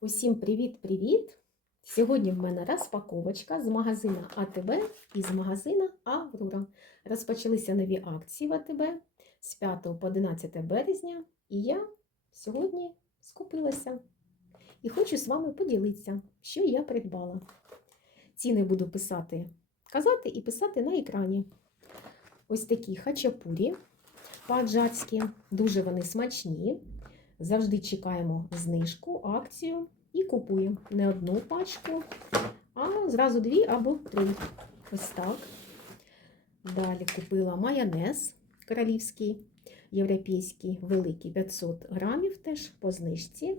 Усім привіт-привіт! Сьогодні в мене розпаковочка з магазину АТБ і з магазину Аврора. Розпочалися нові акції в АТБ з 5 по 11 березня, і я сьогодні скупилася і хочу з вами поділитися, що я придбала. Ціни буду писати, казати і писати на екрані. Ось такі хачапурі по-аджарськи, дуже вони смачні. Завжди чекаємо знижку, акцію і купуємо не одну пачку, а зразу дві або три. Ось так. Далі купила майонез королівський, європейський, великий 500 грамів теж по знижці.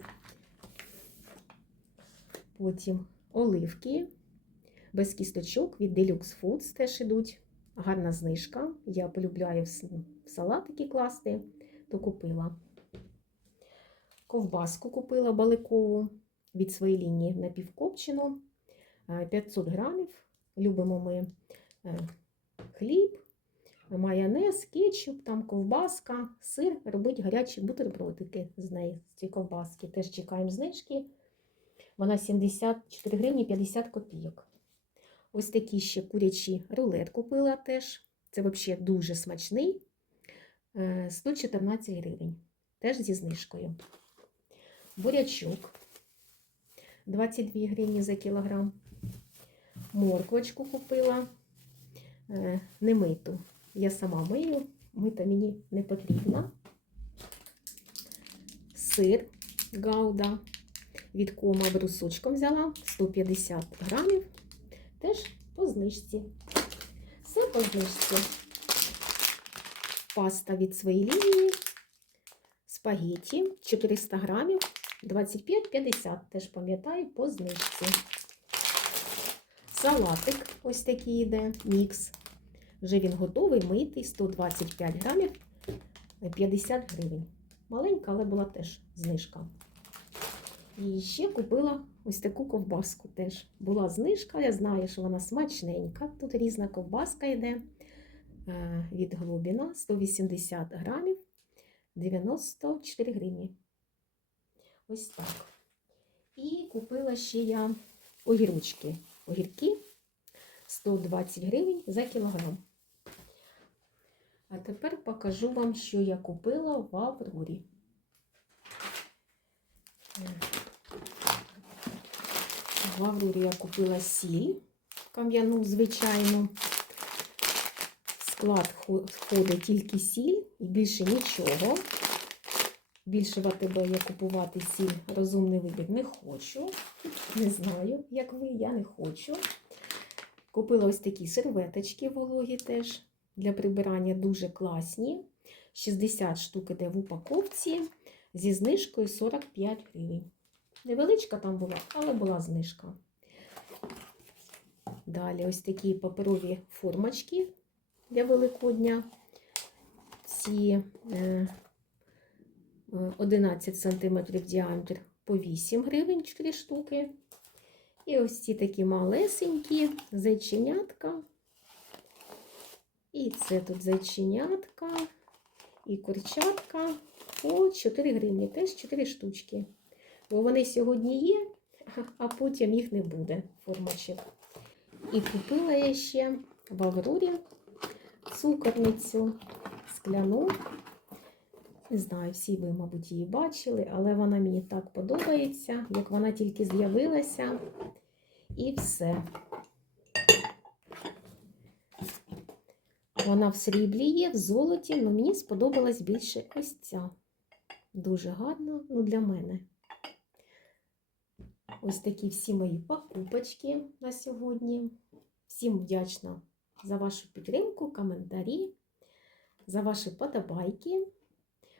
Потім оливки без кісточок від Deluxe Foods теж ідуть. Гарна знижка. Я полюбляю в салатики класти, то купила. Ковбаску купила баликову від своєї лінії напівкопчену 500 грамів. Любимо ми хліб, майонез, кетчуп, там ковбаска, сир, робить гарячі бутербродики з неї, з цієї ковбаски. Теж чекаємо знижки. Вона 74 гривні 50 копійок. Ось такий ще курячий рулет купила теж. Це взагалі дуже смачний. 114 гривень. Теж зі знижкою бурячок 22 гривні за кілограм. Морквочку купила, не миту. Я сама мию, мита мені не потрібна. Сир гауда від кома брусочком взяла 150 грамів, теж по знижці. Все по знижці. Паста від своєї лінії, спагетті 400 грамів. 25-50, теж пам'ятаю, по знижці. Салатик ось такий йде, мікс. Вже він готовий, митий, 125 грамів, 50 гривень. Маленька, але була теж знижка. І ще купила ось таку ковбаску теж. Була знижка, я знаю, що вона смачненька. Тут різна ковбаска йде від Глобіна, 180 грамів, 94 гривні. Ось так. І купила ще я огірочки. Огірки 120 гривень за кілограм. А тепер покажу вам, що я купила в Аврорі. В Аврорі я купила сіль кам'яну, звичайну. В склад входить тільки сіль і більше нічого. Більше в я купувати сіль розумний вибір не хочу. Не знаю, як ви, я не хочу. Купила ось такі серветочки вологі теж для прибирання дуже класні. 60 штук іде в упаковці зі знижкою 45 гривень. Невеличка там була, але була знижка. Далі ось такі паперові формочки для Великодня. Ці. Е 11 см діаметр по 8 гривень 4 штуки. І ось ці такі малесенькі зайченятка. І це тут зайченятка і курчатка по 4 гривні, теж 4 штучки. Бо вони сьогодні є, а потім їх не буде формочок. І купила я ще в Аврорі цукорницю скляну. Не знаю, всі ви, мабуть, її бачили, але вона мені так подобається, як вона тільки з'явилася. І все. Вона в сріблі є, в золоті, але мені сподобалась більше ось ця. Дуже гарна, ну, для мене. Ось такі всі мої покупочки на сьогодні. Всім вдячна за вашу підтримку, коментарі, за ваші подобайки.